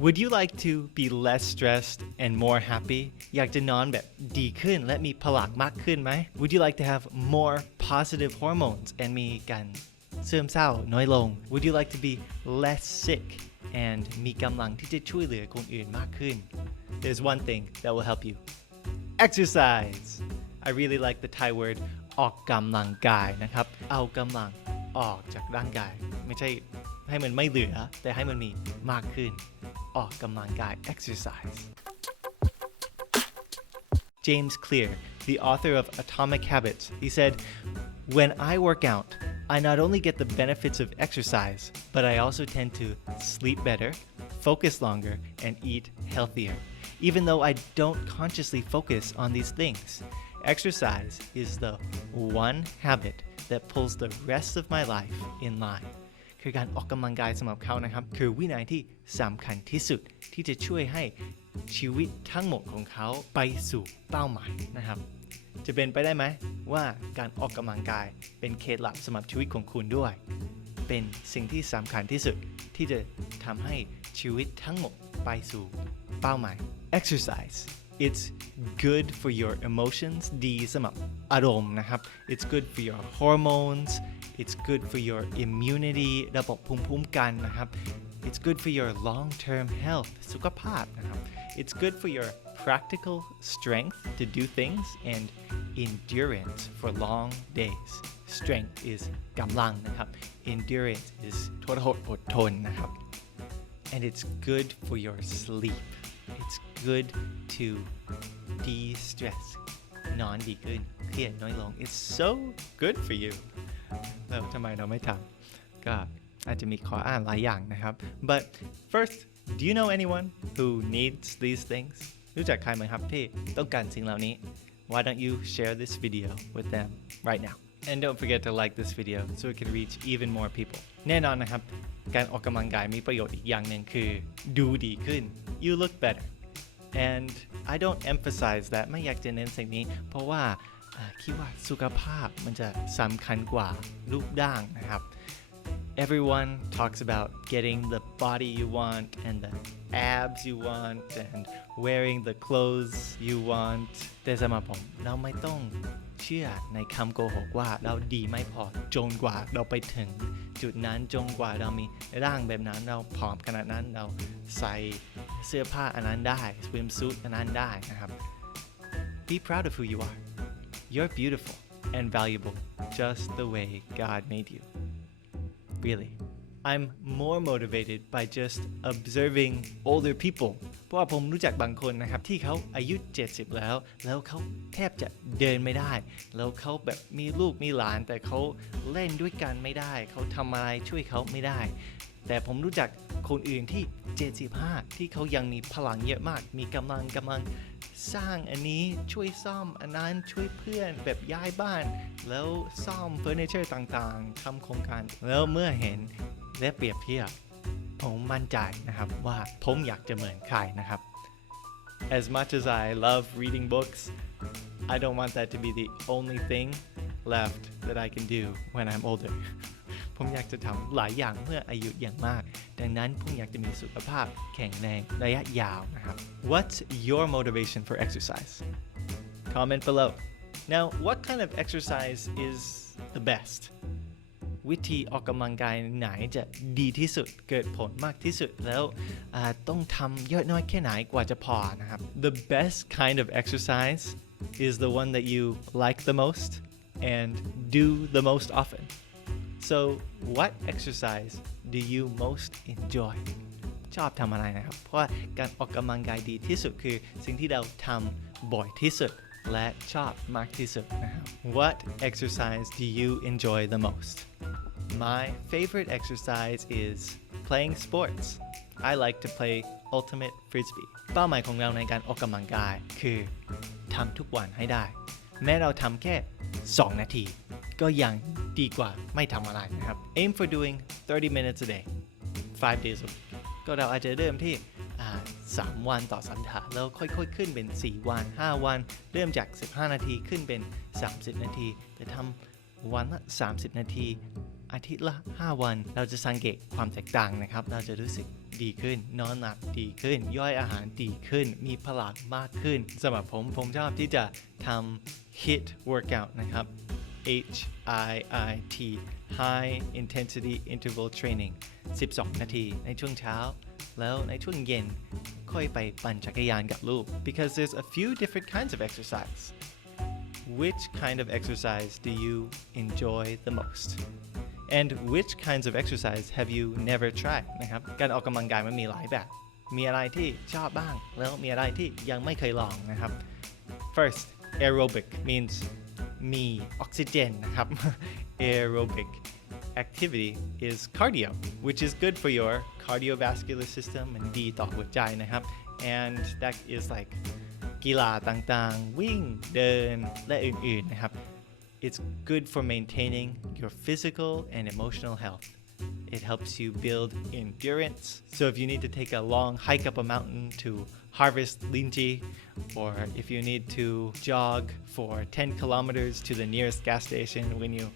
Would you like to be less stressed and more happy อยากจะนอนแบบดีขึ้นและมีพลังมากขึ้นไหม Would you like to have more positive hormones and มีการซึมเศร้าน้อยลง Would you like to be less sick and มีกำลังที่จะช่วยเหลือคนอื่นมากขึ้น There's one thing that will help you exercise I really like the Thai word ออกกำลังกายนะครับเอากำลังออกจากร่างกายไม่ใช่ให้มันไม่เหลือแต่ให้มันมีมากขึ้นออกกำลังกาย exercise James Clear the author of Atomic Habits he said when I work out I not only get the benefits of exercise but I also tend to sleep better focus longer and eat healthier even though I don't consciously focus on these things exercise is the one habit that pulls the rest of my life in lineคือการออกกำลังกายสำหรับเขานะครับคือวินัยที่สำคัญที่สุดที่จะช่วยให้ชีวิตทั้งหมดของเขาไปสู่เป้าหมายนะครับจะเป็นไปได้ไหมว่าการออกกำลังกายเป็นเคล็ดลับสำหรับชีวิตของคุณด้วยเป็นสิ่งที่สำคัญที่สุดที่จะทำให้ชีวิตทั้งหมดไปสู่เป้าหมาย exercise it's good for your emotions ดีสำหรับอารมณ์นะครับ it's good for your hormones it's good for your immunity ระบบภูมิคุ้มกันนะครับ it's good for your long-term health สุขภาพนะครับ it's good for your practical strength to do things and endurance for long days strength is กำลังนะครับ endurance is อดทนนะครับ and it's good for your sleep it's good to de-stress นอนดีขึ้นเครียดน้อยลง it's so good for you แล้วทำไมเราไม่ทำก็อาจจะมีข้ออ้างหลายอย่างนะครับ but first do you know anyone who needs these things รู้จักใครไหมครับที่ต้องการสิ่งเหล่านี้ why don't you share this video with them right now and don't forget to like this video so it can reach even more people แน่นอนนะครับการออกกำลังกายมีประโยชน์อีกอย่างหนึ่งคือดูดีขึ้น you look better and I don't emphasize that ไม่อยากจะเน้นสิ่งนี้เพราะว่าคิดว่าสุขภาพมันจะสำคัญกว่ารูปร่างนะครับ everyone talks about getting the body you want and the abs you want and wearing the clothes you want แต่สำหรับผมเราไม่ต้องเชื่อในคำโกหกว่าเราดีไม่พอจนกว่าเราไปถึงจุดนั้นจนกว่าเรามีร่างแบบนั้นเราผอมขนาดนั้นเราใส่เสื้อผ้าอันนั้นได้ swimsuit อันนั้นได้นะครับ be proud of who you are you're beautiful and valuable just the way God made you really I'm more motivated by just observing older people เพราะว่าผมรู้จักบางคนนะครับที่เขาอายุ70แล้วเขาแทบจะเดินไม่ได้แล้วเขาแบบมีลูกมีหลานแต่เขาเล่นด้วยกันไม่ได้เขาทำอะไรช่วยเขาไม่ได้แต่ผมรู้จักคนอื่นที่75ที่เขายังมีพลังเยอะมากมีกำลังสร้างอันนี้ช่วยซ่อมอันนั้นช่วยเพื่อนแบบย้ายบ้านแล้วซ่อมเฟอร์นิเจอร์ต่างๆทำโครงการแล้วเมื่อเห็นและเปรียบเทียบผมมั่นใจนะครับว่าผมอยากจะเหมือนใครนะครับ As much as I love reading books I don't want that to be the only thing left that I can do when I'm older ผมอยากจะทำหลายอย่างเมื่ออายุอย่างมากดังนั้นผมอยากจะมีสุขภาพแข็งแรงระยะยาวนะครับ What's your motivation for exercise? Comment below. Now, what kind of exercise is the best?วิธีออกกำลังกายไหนจะดีที่สุดเกิดผลมากที่สุดแล้วต้องทำเยอะน้อยแค่ไหนกว่าจะพอนะครับ The best kind of exercise is the one that you like the most and do the most often so what exercise do you most enjoy ชอบทำอะไรนะครับเพราะว่าการออกกำลังกายดีที่สุดคือสิ่งที่เราทำบ่อยที่สุดและชอบมากที่สุดนะครับ What exercise do you enjoy the most? My favorite exercise is playing sports. I like to play ultimate frisbee. เป้าหมายของเราในการออกกำลังกายคือทำทุกวันให้ได้แม้เราทำแค่2นาทีก็ยังดีกว่าไม่ทำอะไรนะครับ Aim for doing 30 minutes a day 5 days a week ก็เราอาจจะเริ่มที่3 วันต่อสัปดาห์แล้วค่อยๆขึ้นเป็น4 วัน5 วันเริ่มจาก15นาทีขึ้นเป็น30นาทีแต่ทำวันละ30นาทีอาทิตย์ละ5 วันเราจะสังเกตความแตกต่างนะครับเราจะรู้สึก ดีขึ้นนอนหลับดีขึ้นย่อยอาหารดีขึ้นมีพลังมากขึ้นสำหรับผมชอบที่จะทำ HIIT workout นะครับ HIIT High Intensity Interval Training 12 นาทีในช่วงเช้าแล้วในช่วงเย็นค่อยไปปั่นจักรยานกับลูก because there's a few different kinds of exercise. Which kind of exercise do you enjoy the most? And which kinds of exercise have you never tried นะครับการออกกำลังกายมันมีหลายแบบมีอะไรที่ชอบบ้างแล้วมีอะไรที่ยังไม่เคยลองนะครับ First aerobic means มีออกซิเจนนะครับ aerobic activity is cardio which is good for your cardiovascular system มันดีต่อหัวใจนะครับ and that is like กีฬาต่างๆวิ่งเดินและอื่นๆนะครับ It's good for maintaining your physical and emotional health. It helps you build endurance. So if you need to take a long hike up a mountain to harvest lychee, or if you need to jog for 10 kilometers to the nearest gas station when you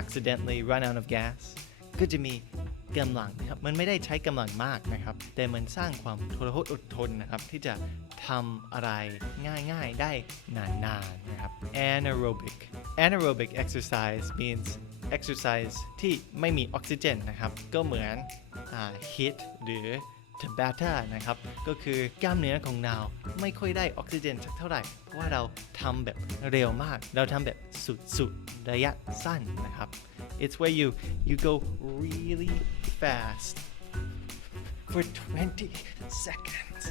accidentally run out of gas, ก็จะมีกำลังนะครับมันไม่ได้ใช้กำลังมากนะครับแต่มันสร้างความทรหดอดทนนะครับที่จะทำอะไรง่ายๆได้นานๆนะครับ anaerobic exercise means exercise ที่ไม่มีออกซิเจนนะครับก็เหมือนHIIT หรือ Tabata นะครับก็คือกล้ามเนื้อของเราไม่ค่อยได้ออกซิเจนสักเท่าไหร่เพราะว่าเราทำแบบเร็วมากเราทำแบบสุดๆระยะสั้นนะครับ It's where you go really fast for 20 seconds.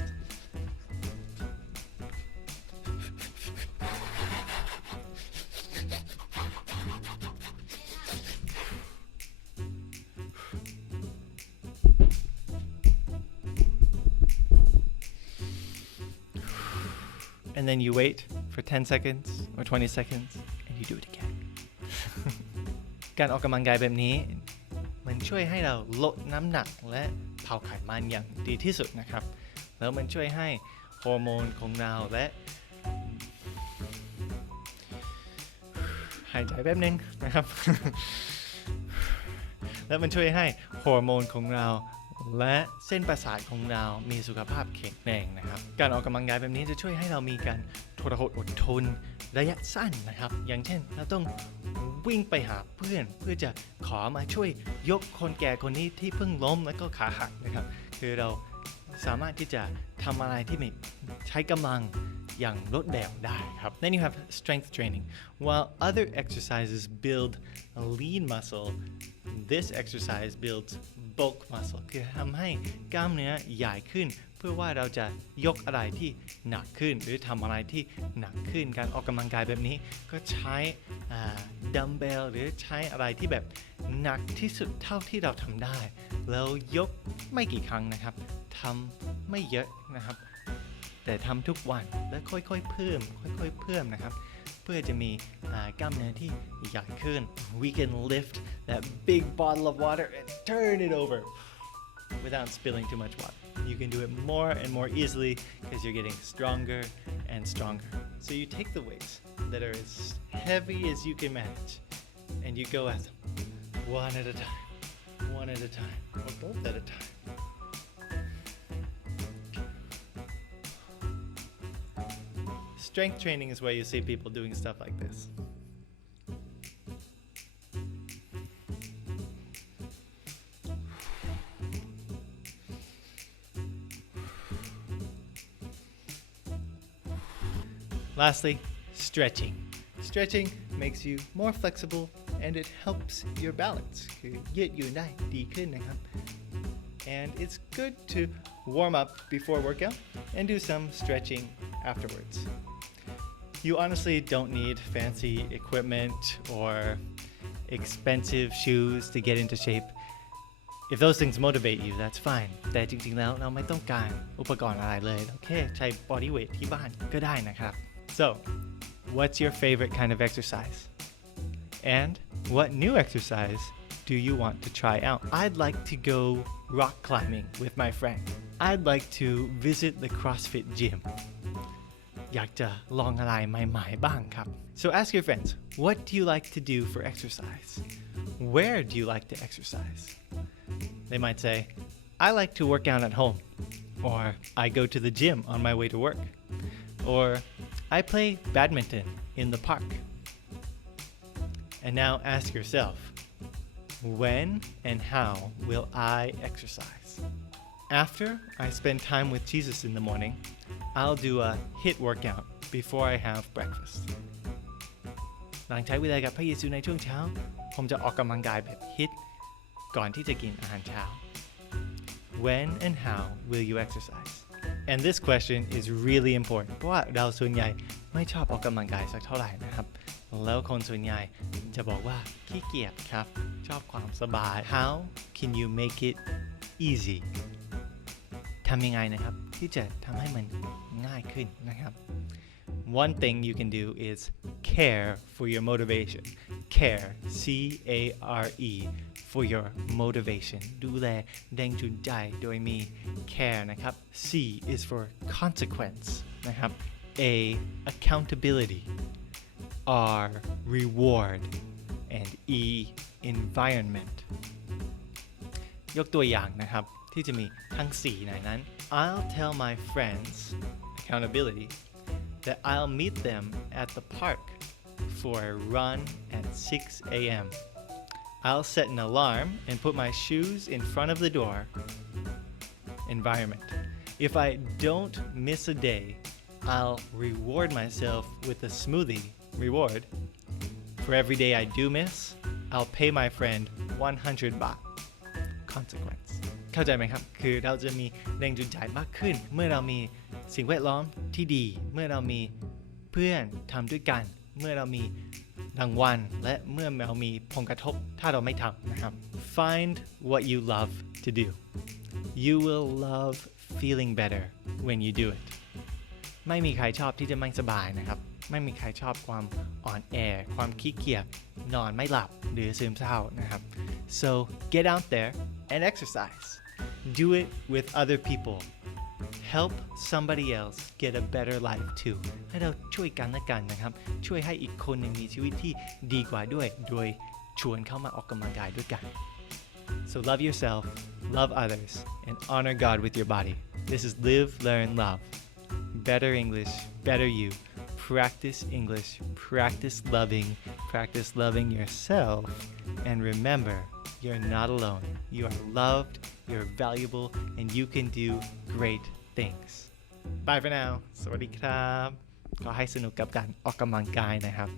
And then you wait for 10 seconds or 20 seconds and you do it again. การออกกำลังกายแบบนี้มันช่วยให้เราลดน้ำหนักและเผาไขมันอย่างดีที่สุดนะครับแล้วมันช่วยให้ฮอร์โมนของเราและหายใจแป๊บนึงนะครับ แล้วมันช่วยให้ฮอร์โมนของเราและเส้นประสาทของเรามีสุขภาพแข็งแรงนะครับการออกกำลังกายแบบนี้จะช่วยให้เรามีการทรหดอดทนระยะสั้นนะครับอย่างเช่นเราต้องวิ่งไปหาเพื่อนเพื่อจะขอมาช่วยยกคนแก่คนนี้ที่เพิ่งล้มแล้วก็ขาหักนะครับคือเราสามารถที่จะทำอะไรที่ไม่ใช้กำลังอย่างรวดเร็วได้ครับ Then you have strength training. While other exercises build a lean muscle, this exercise builds bulk muscle คือทำให้กล้ามเนื้อใหญ่ขึ้นเพื่อว่าเราจะยกอะไรที่หนักขึ้นหรือทำอะไรที่หนักขึ้นการออกกำลังกายแบบนี้ก็ใช้ดัมเบลหรือใช้อะไรที่แบบหนักที่สุดเท่าที่เราทำได้แล้วยกไม่กี่ครั้งนะครับทำไม่เยอะนะครับแต่ทำทุกวันและค่อยๆเพิ่มนะครับเพื่อจะมีกล้ามเนื้อที่ใหญ่ขึ้น We can lift that big bottle of water and turn it over without spilling too much water. You can do it more and more easily because you're getting stronger and stronger. So you take the weights that are as heavy as you can manage and you go at them one at a time, or both at a time. Strength training is where you see people doing stuff like this. Lastly, stretching. Stretching makes you more flexible and it helps your balance. คือยืดหยุ่นได้ดีขึ้นนะครับ And it's good to warm up before workout and do some stretching afterwards. You honestly don't need fancy equipment or expensive shoes to get into shape. If those things motivate you, that's fine. แต่จริงๆแล้วเราไม่ต้องการอุปกรณ์อะไรเลยโอเคใช้ body weight ที่บ้านก็ได้นะครับ So, what's your favorite kind of exercise? And what new exercise do you want to try out? I'd like to go rock climbing with my friend. I'd like to visit the CrossFit gym. อยากจะลองอะไรใหม่ๆบ้างครับ So ask your friends, what do you like to do for exercise? Where do you like to exercise? They might say, I like to work out at home, or I go to the gym on my way to work, or I play badminton in the park. And now ask yourself, when and how will I exercise? After I spend time with Jesus in the morning, I'll do a HIIT workout before I have breakfast. หลังใช้เวลากับพระเยซูในช่วงเช้าผมจะออกกำลังกายแบบฮิตก่อนที่จะกินอาหารเช้า When and how will you exercise? And this question is really important เพราะว่าเราส่วนใหญ่ไม่ชอบออกกำลังกายสักเท่าไหร่นะครับแล้วคนส่วนใหญ่จะบอกว่าขี้เกียจครับชอบความสบาย How can you make it easy? ทำยังไงนะครับที่จะทำให้มันง่ายขึ้นนะครับ One thing you can do is care for your motivation. Care, C-A-R-E, for your motivation. ดูแลแรงจูงใจโดยมี care นะครับ C is for consequence นะครับ A accountability, R reward, and E environment. ยกตัวอย่างนะครับที่จะมีทั้ง4ในนั้น I'll tell my friends accountability that I'll meet them at the park for a run at 6 a.m. I'll set an alarm and put my shoes in front of the door. Environment. If I don't miss a day, I'll reward myself with a smoothie. Reward. For every day I do miss, I'll pay my friend 100 baht. Consequence. เข้าใจไหมครับคือเราจะมีแรงจูงใจมากขึ้นเมื่อเรามีสิ่งแวดล้อมที่ดีเมื่อเรามีเพื่อนทำด้วยกันเมื่อเรามีรางวัลและเมื่อเรามีผลกระทบถ้าเราไม่ทำนะครับ Find what you love to do. You will love feeling better when you do it. ไม่มีใครชอบที่จะไม่สบายนะครับไม่มีใครชอบความอ่อนแอความขี้เกียจนอนไม่หลับหรือซึมเศร้านะครับ So get out there and exercise. Do it with other people. Help somebody else get a better life too. ให้เราช่วยกันและกันนะครับช่วยให้อีกคนหนึ่งมีชีวิตที่ดีกว่าด้วยโดยชวนเข้ามาออกกำลังกายด้วยกัน So love yourself, love others, and honor God with your body. This is Live, Learn, Love. Better English, better you. Practice English, practice loving yourself, and remember, you're not alone. You are loved, you're valuable, and you can do great things. Bye for now. สวัสดีครับขอให้สนุกกับการออกกำลังกายนะครับ